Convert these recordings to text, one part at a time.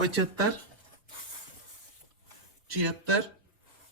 75, 76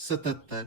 77,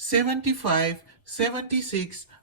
75, 76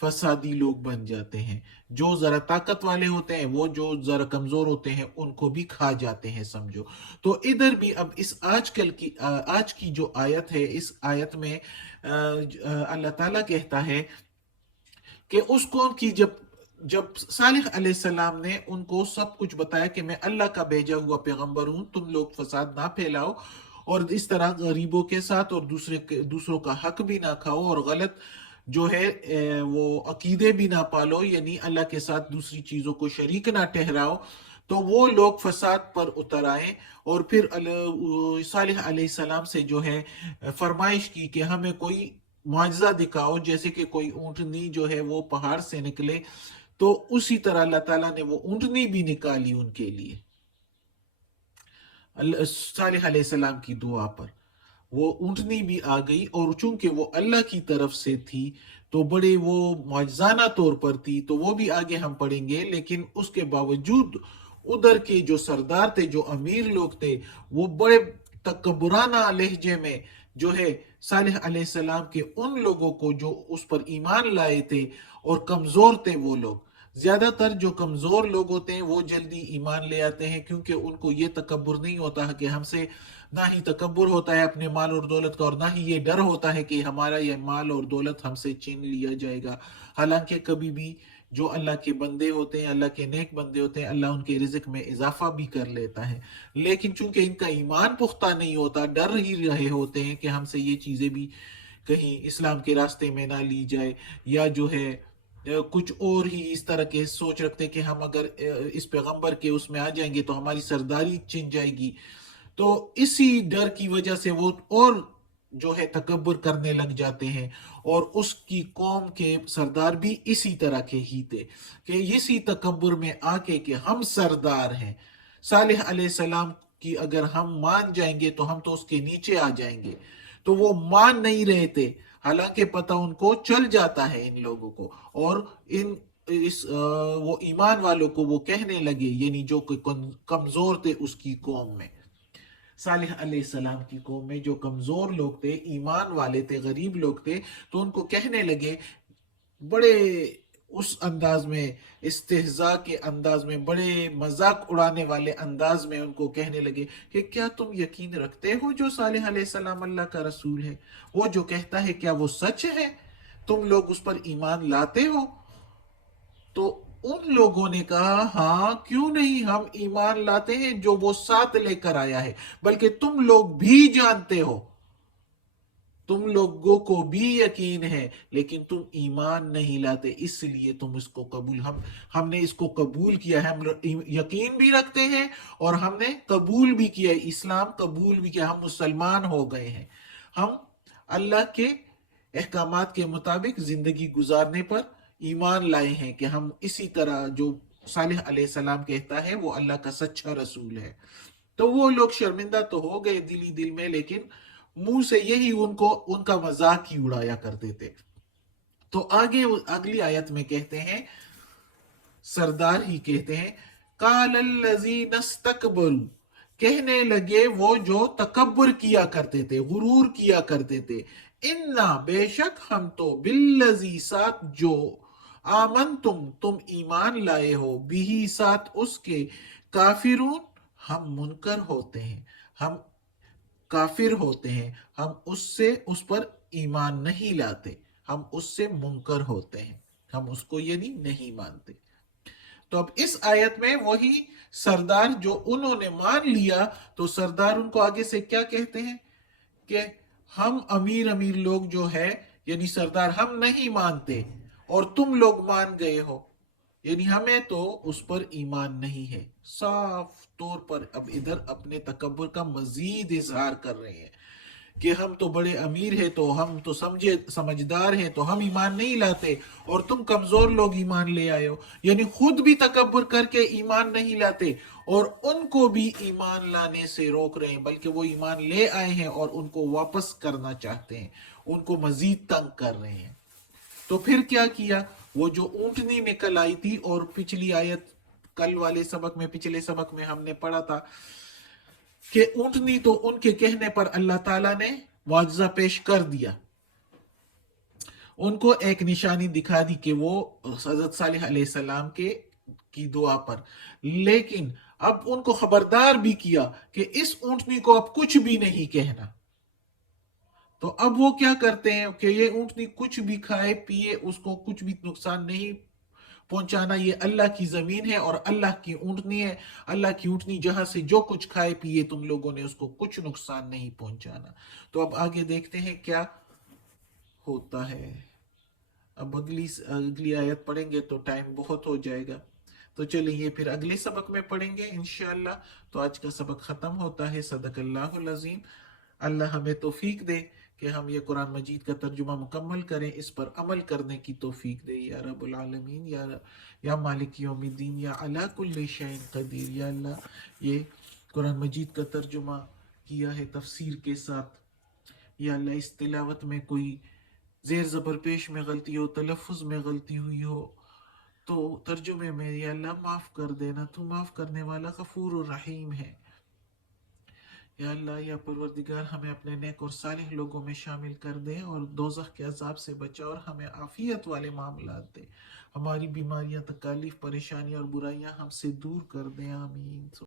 فسادی لوگ بن جاتے ہیں. جو ذرا طاقت والے ہوتے ہیں وہ جو ذرا کمزور ہوتے ہیں ان کو بھی کھا جاتے ہیں سمجھو. تو ادھر بھی اب اس آج کی جو آیت ہے، اس آیت میں اللہ تعالیٰ کہتا ہے کہ اس قوم کی جب صالح علیہ السلام نے ان کو سب کچھ بتایا کہ میں اللہ کا بھیجا ہوا پیغمبر ہوں، تم لوگ فساد نہ پھیلاؤ اور اس طرح غریبوں کے ساتھ اور دوسروں کا حق بھی نہ کھاؤ، اور غلط جو ہے وہ عقیدے بھی نہ پالو، یعنی اللہ کے ساتھ دوسری چیزوں کو شریک نہ ٹھہراؤ. تو وہ لوگ فساد پر اتر آئے اور پھر صالح علیہ السلام سے جو ہے فرمائش کی کہ ہمیں کوئی معجزہ دکھاؤ، جیسے کہ کوئی اونٹنی جو ہے وہ پہاڑ سے نکلے. تو اسی طرح اللہ تعالیٰ نے وہ اونٹنی بھی نکالی ان کے لیے صالح علیہ السلام کی دعا پر. وہ اونٹنی بھی آ گئی، اور چونکہ وہ اللہ کی طرف سے تھی تو بڑے وہ معجزانہ طور پر تھی، تو وہ بھی آگے ہم پڑھیں گے. لیکن اس کے باوجود ادھر کے جو سردار تھے، جو امیر لوگ تھے، وہ بڑے تکبرانہ لہجے میں جو ہے صالح علیہ السلام کے ان لوگوں کو جو اس پر ایمان لائے تھے اور کمزور تھے، وہ لوگ زیادہ تر جو کمزور لوگ ہوتے ہیں وہ جلدی ایمان لے آتے ہیں، کیونکہ ان کو یہ تکبر نہیں ہوتا کہ ہم سے، نہ ہی تکبر ہوتا ہے اپنے مال اور دولت کا، اور نہ ہی یہ ڈر ہوتا ہے کہ ہمارا یہ مال اور دولت ہم سے چھین لیا جائے گا. حالانکہ کبھی بھی جو اللہ کے بندے ہوتے ہیں، اللہ کے نیک بندے ہوتے ہیں، اللہ ان کے رزق میں اضافہ بھی کر لیتا ہے. لیکن چونکہ ان کا ایمان پختہ نہیں ہوتا، ڈر ہی رہے ہوتے ہیں کہ ہم سے یہ چیزیں بھی کہیں اسلام کے راستے میں نہ لی جائے، یا جو ہے کچھ اور ہی اس طرح کے سوچ رکھتے کہ ہم اگر اس پیغمبر کے اس میں آ جائیں گے تو ہماری سرداری چھن جائے گی. تو اسی ڈر کی وجہ سے وہ اور جو ہے تکبر کرنے لگ جاتے ہیں. اور اس کی قوم کے سردار بھی اسی طرح کے ہی تھے کہ اسی تکبر میں آ کے کہ ہم سردار ہیں، صالح علیہ السلام کی اگر ہم مان جائیں گے تو ہم تو اس کے نیچے آ جائیں گے. تو وہ مان نہیں رہے تھے، حالانکہ پتہ ان کو چل جاتا ہے ان لوگوں کو. اور وہ ایمان والوں کو وہ کہنے لگے، یعنی جو کمزور تھے اس کی قوم میں، صالح علیہ السلام کی قوم میں جو کمزور لوگ تھے، ایمان والے تھے، غریب لوگ تھے، تو ان کو کہنے لگے بڑے اس انداز میں، استہزاء کے انداز میں، بڑے مذاق اڑانے والے انداز میں ان کو کہنے لگے کہ کیا تم یقین رکھتے ہو جو صالح علیہ السلام اللہ کا رسول ہے؟ وہ جو کہتا ہے کیا وہ سچ ہے؟ تم لوگ اس پر ایمان لاتے ہو؟ تو ان لوگوں نے کہا ہاں کیوں نہیں، ہم ایمان لاتے ہیں جو وہ ساتھ لے کر آیا ہے، بلکہ تم لوگ بھی جانتے ہو، تم لوگوں کو بھی یقین ہے، لیکن تم ایمان نہیں لاتے، اس لیے تم اس کو ہم نے اس کو قبول کیا ہے، ہم یقین بھی رکھتے ہیں اور ہم نے قبول بھی کیا ہے، اسلام قبول بھی کیا، ہم مسلمان ہو گئے ہیں، ہم اللہ کے احکامات کے مطابق زندگی گزارنے پر ایمان لائے ہیں کہ ہم اسی طرح جو صالح علیہ السلام کہتا ہے وہ اللہ کا سچا رسول ہے. تو وہ لوگ شرمندہ تو ہو گئے دلی دل میں، لیکن منہ سے یہی ان کا مذاق ہی اڑایا کرتے تھے. تو آگے اگلی آیت میں کہتے ہیں، سردار ہی کہتے ہیں، قال الذین استکبروا، کہنے لگے وہ جو تکبر کیا کرتے تھے، غرور کیا کرتے تھے، انا بے شک ہم تو بالذی ساتھ جو تم ایمان لائے ہو، بھی ساتھ اس کے کافرون ہم منکر ہوتے ہیں، ہم کافر ہوتے ہیں، ہم اس پر ایمان نہیں لاتے، ہم اس سے منکر ہوتے ہیں، ہم اس کو یعنی نہیں مانتے. تو اب اس آیت میں وہی سردار جو انہوں نے مان لیا، تو سردار ان کو آگے سے کیا کہتے ہیں کہ ہم امیر لوگ جو ہے، یعنی سردار ہم نہیں مانتے اور تم لوگ مان گئے ہو، یعنی ہمیں تو اس پر ایمان نہیں ہے. صاف طور پر اب ادھر اپنے تکبر کا مزید اظہار کر رہے ہیں کہ ہم تو بڑے امیر ہیں، تو ہم تو سمجھدار ہیں، تو ہم ایمان نہیں لاتے، اور تم کمزور لوگ ایمان لے آئے ہو. یعنی خود بھی تکبر کر کے ایمان نہیں لاتے اور ان کو بھی ایمان لانے سے روک رہے ہیں، بلکہ وہ ایمان لے آئے ہیں اور ان کو واپس کرنا چاہتے ہیں، ان کو مزید تنگ کر رہے ہیں. تو پھر کیا کیا؟ وہ جو اونٹنی نکل آئی تھی، اور پچھلی آیت پچھلے سبق میں ہم نے پڑھا تھا کہ اونٹنی تو ان کے کہنے پر اللہ تعالیٰ نے معجزہ پیش کر دیا. ان کو ایک نشانی دکھا دی کہ وہ حضرت صالح علیہ السلام کی دعا پر، لیکن اب ان کو خبردار بھی کیا کہ اس اونٹنی کو اب کچھ بھی نہیں کہنا. تو اب وہ کیا کرتے ہیں کہ یہ اونٹنی کچھ بھی کھائے پیے، اس کو کچھ بھی نقصان نہیں پہنچانا، یہ اللہ کی زمین ہے اور اللہ کی اونٹنی ہے. اللہ کی اونٹنی جہاں سے جو کچھ کھائے پیے تم لوگوں نے اس کو کچھ نقصان نہیں پہنچانا. تو اب آگے دیکھتے ہیں کیا ہوتا ہے. اب اگلی آیت پڑھیں گے تو ٹائم بہت ہو جائے گا، تو چلیں یہ پھر اگلے سبق میں پڑھیں گے انشاءاللہ. تو آج کا سبق ختم ہوتا ہے. صدق اللہ العظیم. اللہ ہمیں توفیق دے کہ ہم یہ قرآن مجید کا ترجمہ مکمل کریں، اس پر عمل کرنے کی توفیق دے یا رب العالمین. یا مالک یوم الدین، یا علی کل شیء قدیر. یا اللہ یہ قرآن مجید کا ترجمہ کیا ہے تفسیر کے ساتھ، یا اللہ اس تلاوت میں کوئی زیر زبر پیش میں غلطی ہو، تلفظ میں غلطی ہوئی ہو تو ترجمے میں یا اللہ معاف کر دینا، تو معاف کرنے والا غفور الرحیم ہے. یا اللہ یا پروردگار ہمیں اپنے نیک اور صالح لوگوں میں شامل کر دے اور دوزخ کے عذاب سے بچا اور ہمیں عافیت والے معاملات دے. ہماری بیماریاں، تکالیف، پریشانیاں اور برائیاں ہم سے دور کر دیں. آمین.